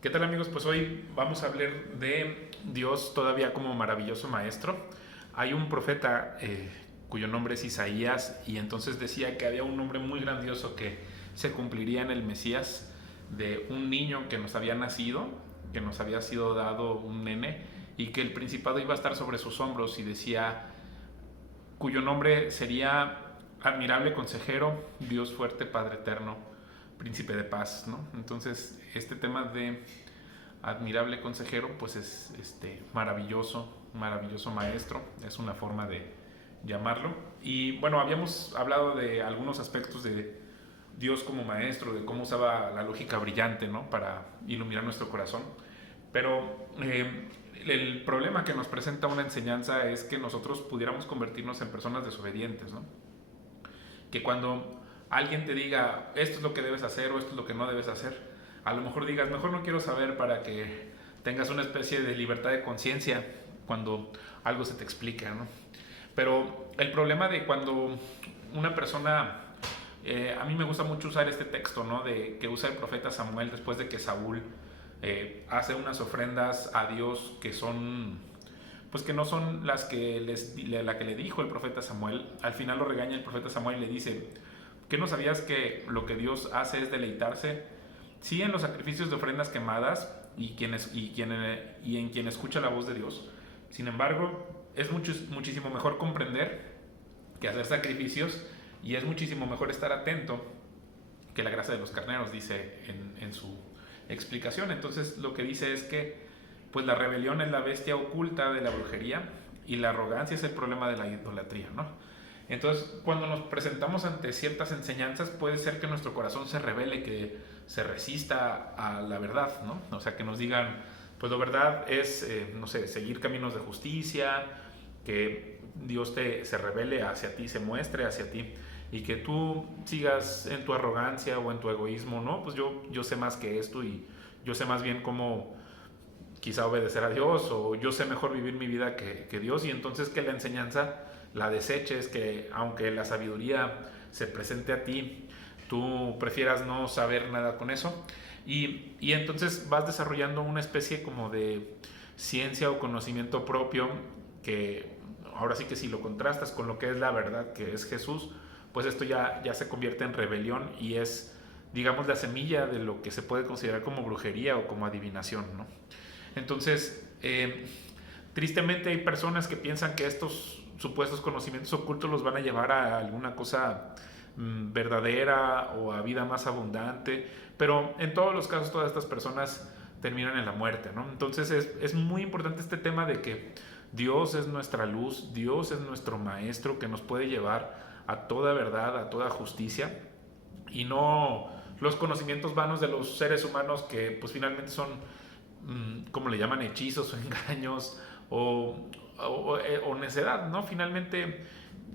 ¿Qué tal, amigos? Pues hoy vamos a hablar de Dios todavía como maravilloso maestro. Hay un profeta cuyo nombre es Isaías, y entonces decía que había un nombre muy grandioso que se cumpliría en el Mesías, de un niño que nos había nacido, que nos había sido dado un nene, y que el principado iba a estar sobre sus hombros, y decía cuyo nombre sería admirable consejero, Dios fuerte, Padre eterno, príncipe de paz, ¿no? Entonces, este tema de admirable consejero, pues es maravilloso, maravilloso maestro, es una forma de llamarlo. Y bueno, habíamos hablado de algunos aspectos de Dios como maestro, de cómo usaba la lógica brillante, ¿no? Para iluminar nuestro corazón. Pero el problema que nos presenta una enseñanza es que nosotros pudiéramos convertirnos en personas desobedientes, ¿no? Que cuando alguien te diga esto es lo que debes hacer o esto es lo que no debes hacer, a lo mejor digas mejor no quiero saber, para que tengas una especie de libertad de conciencia cuando algo se te explica, ¿no? Pero el problema de cuando una persona, a mí me gusta mucho usar este texto, ¿no? De que usa el profeta Samuel después de que Saúl hace unas ofrendas a Dios que son, pues que no son las que la que le dijo el profeta Samuel. Al final lo regaña el profeta Samuel y le dice: ¿qué no sabías que lo que Dios hace es deleitarse sí en los sacrificios de ofrendas quemadas y en quien escucha la voz de Dios? Sin embargo, es muchísimo mejor comprender que hacer sacrificios, y es muchísimo mejor estar atento que la grasa de los carneros, dice en su explicación. Entonces lo que dice es que pues la rebelión es la bestia oculta de la brujería, y la arrogancia es el problema de la idolatría, ¿no? Entonces, cuando nos presentamos ante ciertas enseñanzas, puede ser que nuestro corazón se rebele, que se resista a la verdad, ¿no? O sea, que nos digan, pues la verdad es, no sé, seguir caminos de justicia, que Dios se revele hacia ti, se muestre hacia ti, y que tú sigas en tu arrogancia o en tu egoísmo, ¿no? Pues yo sé más que esto, y yo sé más bien cómo quizá obedecer a Dios, o yo sé mejor vivir mi vida que Dios, y entonces que la enseñanza la deseches, que aunque la sabiduría se presente a ti, tú prefieras no saber nada con eso, y entonces vas desarrollando una especie como de ciencia o conocimiento propio, que ahora sí que si lo contrastas con lo que es la verdad, que es Jesús, pues esto ya se convierte en rebelión, y es, digamos, la semilla de lo que se puede considerar como brujería o como adivinación, ¿no? Entonces, tristemente hay personas que piensan que estos supuestos conocimientos ocultos los van a llevar a alguna cosa verdadera o a vida más abundante, pero en todos los casos todas estas personas terminan en la muerte, ¿no? Entonces es muy importante este tema de que Dios es nuestra luz, Dios es nuestro maestro que nos puede llevar a toda verdad, a toda justicia, y no los conocimientos vanos de los seres humanos, que pues finalmente son, como le llaman, hechizos o engaños o necedad, ¿no? Finalmente,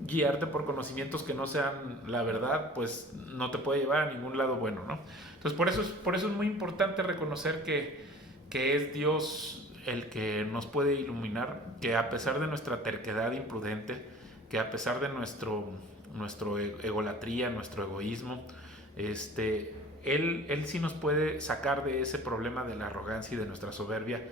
guiarte por conocimientos que no sean la verdad, pues no te puede llevar a ningún lado bueno, ¿no? Entonces, por eso es muy importante reconocer que es Dios el que nos puede iluminar, que a pesar de nuestra terquedad imprudente, que a pesar de nuestro egolatría, nuestro egoísmo, él sí nos puede sacar de ese problema de la arrogancia y de nuestra soberbia.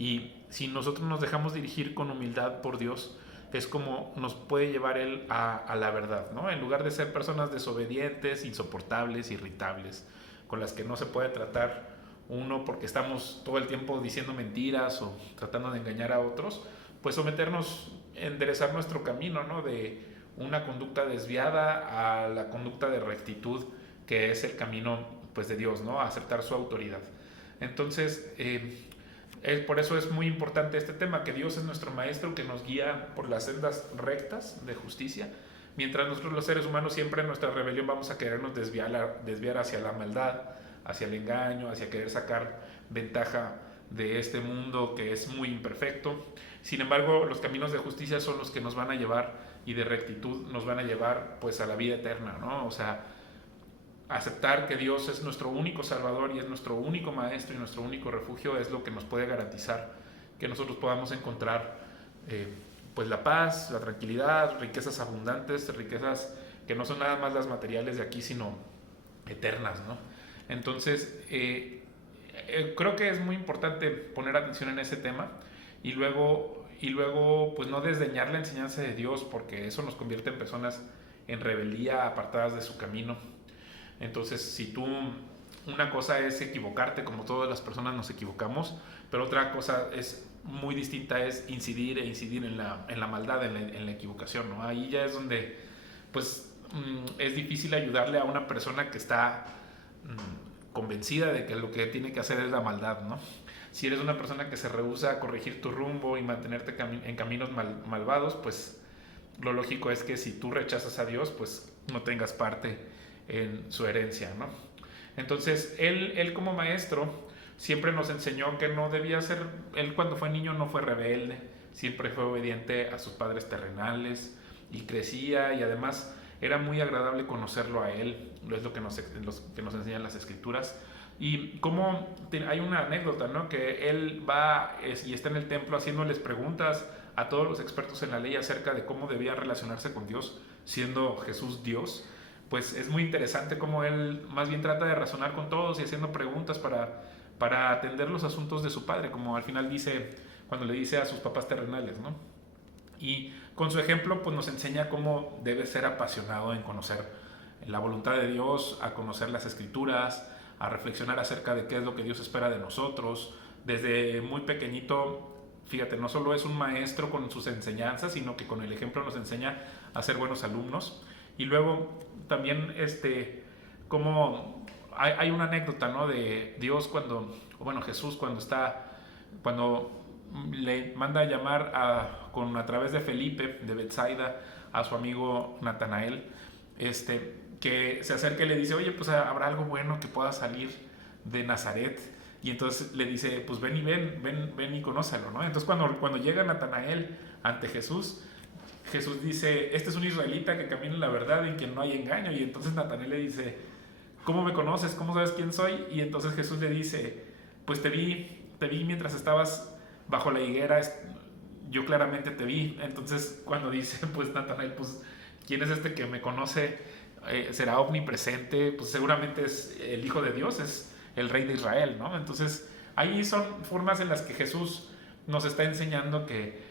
Y si nosotros nos dejamos dirigir con humildad por Dios, es como nos puede llevar Él a la verdad, ¿no? En lugar de ser personas desobedientes, insoportables, irritables, con las que no se puede tratar uno porque estamos todo el tiempo diciendo mentiras o tratando de engañar a otros, pues someternos, enderezar nuestro camino, ¿no? De una conducta desviada a la conducta de rectitud, que es el camino, pues, de Dios, ¿no? A aceptar su autoridad. Entonces, por eso es muy importante este tema, que Dios es nuestro maestro que nos guía por las sendas rectas de justicia, mientras nosotros los seres humanos siempre en nuestra rebelión vamos a querernos desviar hacia la maldad, hacia el engaño, hacia querer sacar ventaja de este mundo que es muy imperfecto. Sin embargo, los caminos de justicia son los que nos van a llevar, y de rectitud nos van a llevar pues a la vida eterna, ¿no? O sea, aceptar que Dios es nuestro único Salvador y es nuestro único Maestro y nuestro único refugio es lo que nos puede garantizar que nosotros podamos encontrar pues la paz, la tranquilidad, riquezas abundantes, riquezas que no son nada más las materiales de aquí, sino eternas, ¿no? Entonces, creo que es muy importante poner atención en ese tema y luego pues no desdeñar la enseñanza de Dios, porque eso nos convierte en personas en rebeldía, apartadas de su camino. Entonces, si tú, una cosa es equivocarte, como todas las personas nos equivocamos, pero otra cosa es muy distinta, es incidir en la maldad, en la equivocación, ¿no? Ahí ya es donde, pues, es difícil ayudarle a una persona que está convencida de que lo que tiene que hacer es la maldad, ¿no? Si eres una persona que se rehúsa a corregir tu rumbo y mantenerte en caminos malvados, pues lo lógico es que si tú rechazas a Dios, pues no tengas parte en su herencia, ¿no? Entonces, él como maestro siempre nos enseñó que no debía ser, él cuando fue niño no fue rebelde, siempre fue obediente a sus padres terrenales y crecía, y además era muy agradable conocerlo a él, es lo que nos enseñan las escrituras. Y como hay una anécdota, ¿no? Que él va y está en el templo haciéndoles preguntas a todos los expertos en la ley acerca de cómo debía relacionarse con Dios, siendo Jesús Dios. Pues es muy interesante cómo él más bien trata de razonar con todos y haciendo preguntas para atender los asuntos de su padre, como al final dice, cuando le dice a sus papás terrenales, ¿no? Y con su ejemplo pues nos enseña cómo debe ser apasionado en conocer la voluntad de Dios, a conocer las escrituras, a reflexionar acerca de qué es lo que Dios espera de nosotros. Desde muy pequeñito, fíjate, no solo es un maestro con sus enseñanzas, sino que con el ejemplo nos enseña a ser buenos alumnos. Y luego también como hay una anécdota, ¿no? De Dios Jesús cuando le manda a llamar a través de Felipe, de Betsaida, a su amigo Natanael, que se acerca y le dice, oye, pues habrá algo bueno que pueda salir de Nazaret. Y entonces le dice, pues ven y conócelo, ¿no? Entonces cuando llega Natanael ante Jesús, Jesús dice, este es un israelita que camina en la verdad, en quien no hay engaño. Y entonces Natanael le dice, ¿cómo me conoces? ¿Cómo sabes quién soy? Y entonces Jesús le dice, pues te vi mientras estabas bajo la higuera, yo claramente te vi. Entonces cuando dice, pues Natanael, pues ¿quién es este que me conoce? Será omnipresente, pues seguramente es el Hijo de Dios, es el Rey de Israel, ¿no? Entonces ahí son formas en las que Jesús nos está enseñando que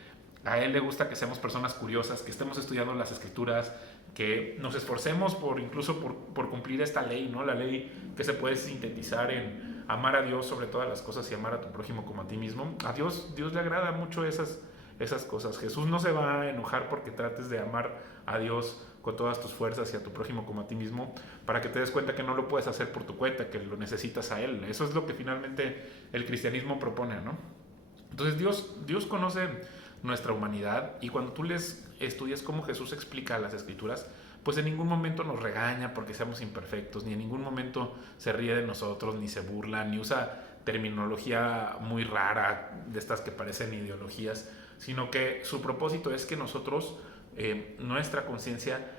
a Él le gusta que seamos personas curiosas, que estemos estudiando las Escrituras, que nos esforcemos incluso por cumplir esta ley, ¿no? La ley que se puede sintetizar en amar a Dios sobre todas las cosas y amar a tu prójimo como a ti mismo. A Dios le agrada mucho esas cosas. Jesús no se va a enojar porque trates de amar a Dios con todas tus fuerzas y a tu prójimo como a ti mismo, para que te des cuenta que no lo puedes hacer por tu cuenta, que lo necesitas a Él. Eso es lo que finalmente el cristianismo propone, ¿no? Entonces Dios conoce nuestra humanidad, y cuando tú estudias cómo Jesús explica las Escrituras, pues en ningún momento nos regaña porque seamos imperfectos, ni en ningún momento se ríe de nosotros, ni se burla, ni usa terminología muy rara de estas que parecen ideologías, sino que su propósito es que nosotros, nuestra conciencia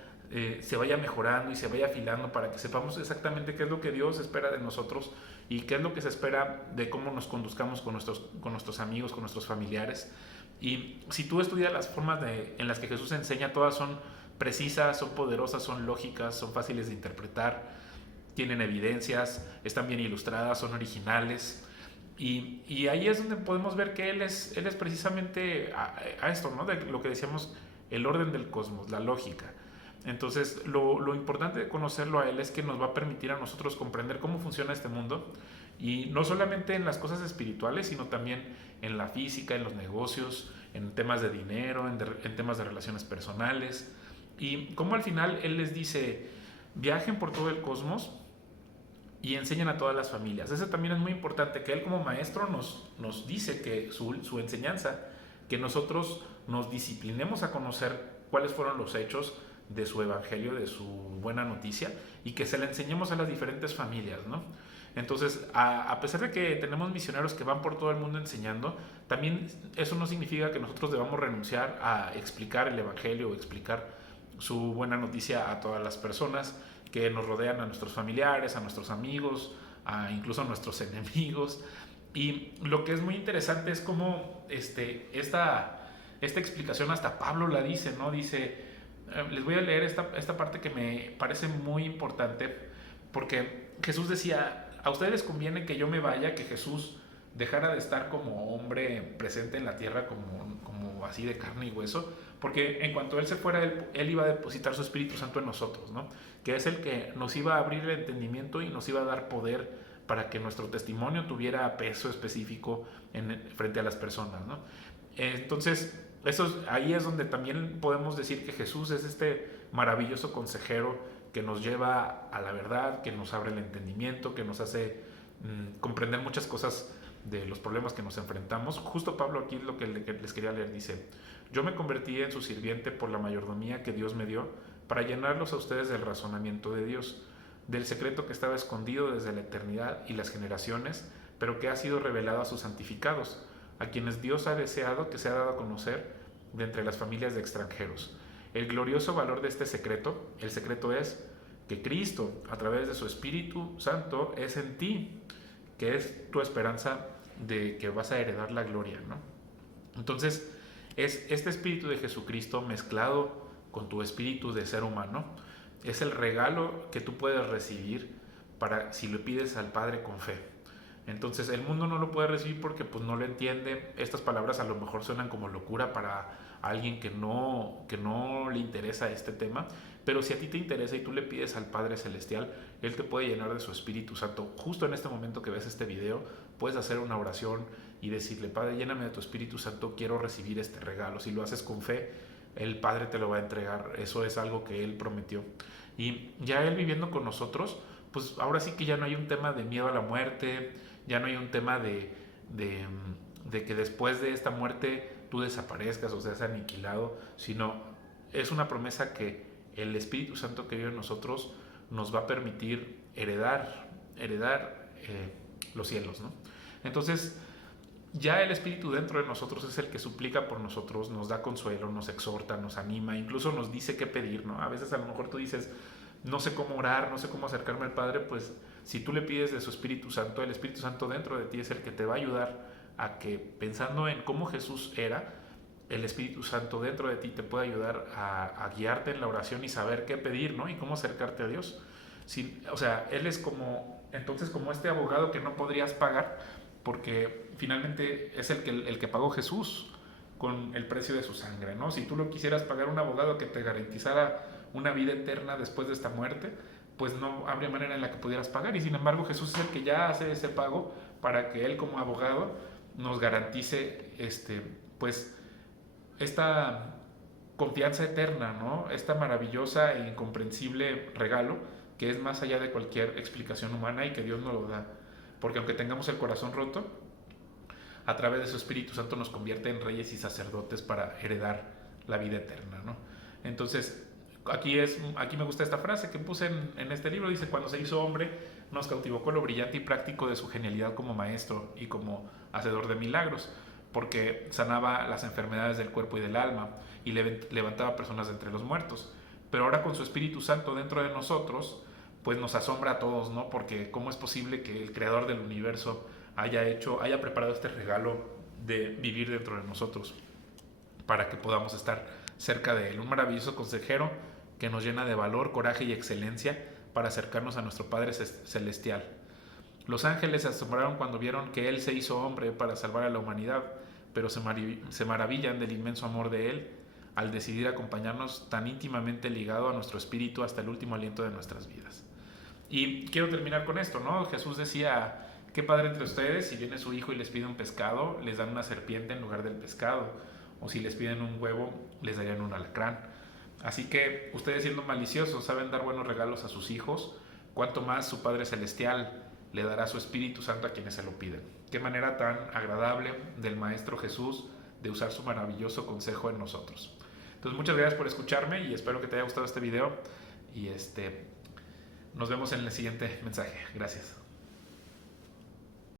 se vaya mejorando y se vaya afilando para que sepamos exactamente qué es lo que Dios espera de nosotros y qué es lo que se espera de cómo nos conduzcamos con nuestros amigos, con nuestros familiares. Y si tú estudias las formas en las que Jesús enseña, todas son precisas, son poderosas, son lógicas, son fáciles de interpretar, tienen evidencias, están bien ilustradas, son originales. Y ahí es donde podemos ver que Él es precisamente a esto, ¿no? De lo que decíamos, el orden del cosmos, la lógica. Entonces, lo importante de conocerlo a Él es que nos va a permitir a nosotros comprender cómo funciona este mundo, y no solamente en las cosas espirituales, sino también en la física, en los negocios, en temas de dinero, en temas de relaciones personales. Y cómo al final Él les dice, viajen por todo el cosmos y enseñan a todas las familias. Eso también es muy importante, que Él como maestro nos dice que su enseñanza, que nosotros nos disciplinemos a conocer cuáles fueron los hechos de su evangelio, de su buena noticia, y que se la enseñemos a las diferentes familias, ¿no? Entonces, a pesar de que tenemos misioneros que van por todo el mundo enseñando, también eso no significa que nosotros debamos renunciar a explicar el evangelio o explicar su buena noticia a todas las personas que nos rodean, a nuestros familiares, a nuestros amigos, incluso a nuestros enemigos. Y lo que es muy interesante es cómo esta explicación hasta Pablo la dice, ¿no? Dice, les voy a leer esta parte que me parece muy importante, porque Jesús decía, a ustedes les conviene que yo me vaya, que Jesús dejara de estar como hombre presente en la tierra, como así de carne y hueso, porque en cuanto Él se fuera, él iba a depositar su Espíritu Santo en nosotros, ¿no? Que es el que nos iba a abrir el entendimiento y nos iba a dar poder para que nuestro testimonio tuviera peso específico frente a las personas, ¿no? Entonces, ahí es donde también podemos decir que Jesús es este maravilloso consejero que nos lleva a la verdad, que nos abre el entendimiento, que nos hace comprender muchas cosas de los problemas que nos enfrentamos. Justo Pablo aquí es lo que les quería leer, dice: yo me convertí en su sirviente por la mayordomía que Dios me dio para llenarlos a ustedes del razonamiento de Dios, del secreto que estaba escondido desde la eternidad y las generaciones, pero que ha sido revelado a sus santificados, a quienes Dios ha deseado que sea dado a conocer de entre las familias de extranjeros. El glorioso valor de este secreto, el secreto es que Cristo, a través de su Espíritu Santo, es en ti, que es tu esperanza de que vas a heredar la gloria, ¿no? Entonces, es este Espíritu de Jesucristo mezclado con tu espíritu de ser humano, es el regalo que tú puedes recibir para si lo pides al Padre con fe. Entonces el mundo no lo puede recibir porque pues no lo entiende. Estas palabras a lo mejor suenan como locura para alguien que no le interesa este tema, pero si a ti te interesa y tú le pides al Padre Celestial, Él te puede llenar de su Espíritu Santo. Justo en este momento que ves este video, puedes hacer una oración y decirle: Padre, lléname de tu Espíritu Santo, quiero recibir este regalo. Si lo haces con fe, el Padre te lo va a entregar. Eso es algo que Él prometió. Y ya Él viviendo con nosotros, pues ahora sí que ya no hay un tema de miedo a la muerte, ya no hay un tema de que después de esta muerte tú desaparezcas o seas aniquilado, sino es una promesa que el Espíritu Santo que vive en nosotros nos va a permitir heredar los cielos, ¿no? Entonces, ya el Espíritu dentro de nosotros es el que suplica por nosotros, nos da consuelo, nos exhorta, nos anima, incluso nos dice qué pedir, ¿no? A veces a lo mejor tú dices: no sé cómo orar, no sé cómo acercarme al Padre. Pues si tú le pides de su Espíritu Santo, el Espíritu Santo dentro de ti es el que te va a ayudar a que, pensando en cómo Jesús era, el Espíritu Santo dentro de ti te puede ayudar a guiarte en la oración y saber qué pedir, ¿no? Y cómo acercarte a Dios. O sea, Él es como este abogado que no podrías pagar, porque finalmente es el que pagó Jesús con el precio de su sangre, ¿no? Si tú lo quisieras pagar, un abogado que te garantizara una vida eterna después de esta muerte, pues no habría manera en la que pudieras pagar. Y sin embargo, Jesús es el que ya hace ese pago para que Él, como abogado, nos garantice pues esta confianza eterna, ¿no? Esta maravillosa e incomprensible regalo que es más allá de cualquier explicación humana y que Dios nos lo da. Porque aunque tengamos el corazón roto, a través de su Espíritu Santo nos convierte en reyes y sacerdotes para heredar la vida eterna, ¿no? Entonces, aquí me gusta esta frase que puse en este libro. Dice: cuando se hizo hombre, nos cautivó con lo brillante y práctico de su genialidad como maestro y como hacedor de milagros, porque sanaba las enfermedades del cuerpo y del alma y levantaba personas de entre los muertos. Pero ahora, con su Espíritu Santo dentro de nosotros, pues nos asombra a todos, ¿no? Porque ¿cómo es posible que el creador del universo haya preparado este regalo de vivir dentro de nosotros para que podamos estar cerca de Él? Un maravilloso consejero que nos llena de valor, coraje y excelencia para acercarnos a nuestro Padre Celestial. Los ángeles se asombraron cuando vieron que Él se hizo hombre para salvar a la humanidad, pero se maravillan del inmenso amor de Él al decidir acompañarnos tan íntimamente ligado a nuestro espíritu hasta el último aliento de nuestras vidas. Y quiero terminar con esto, ¿no? Jesús decía: qué padre entre ustedes si viene su hijo y les pide un pescado, les dan una serpiente en lugar del pescado, o si les piden un huevo, les darían un alacrán. Así que ustedes, siendo maliciosos, saben dar buenos regalos a sus hijos, cuanto más su Padre Celestial le dará su Espíritu Santo a quienes se lo piden. Qué manera tan agradable del Maestro Jesús de usar su maravilloso consejo en nosotros. Entonces, muchas gracias por escucharme y espero que te haya gustado este video y nos vemos en el siguiente mensaje. Gracias.